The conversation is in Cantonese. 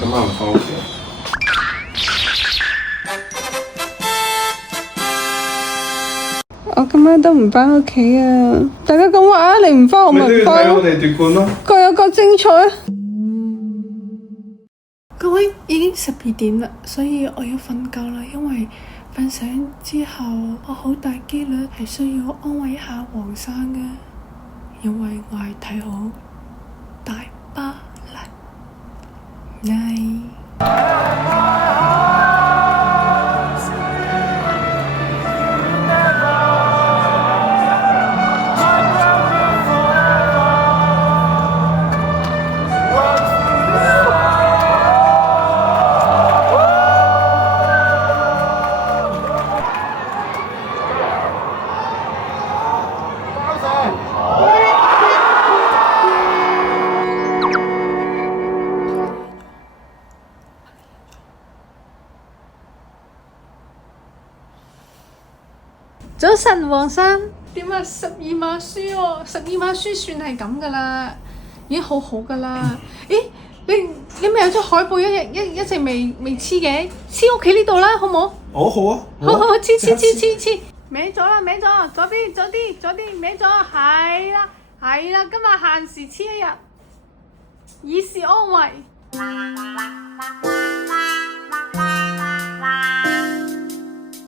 今晚唔翻屋企。我今晚都唔翻屋企啊！大家咁話啊，你唔翻我咪唔翻咯。我哋奪冠咯！各有各精彩。各位已經12點啦，所以我要瞓覺啦。因為瞓醒之後，我好大機率係需要安慰一下黃生嘅，因為我係睇好大巴黎。早晨，黃生。點啊？12碼輸喎，12碼輸算係咁噶啦，已經好好噶啦。咦，你咪有張海報一直未黐嘅，黐屋企呢度啦，好唔好？哦，好啊，好，黐，歪咗啦，左啲，歪咗，係啦，今日限時黐1日，以示安慰。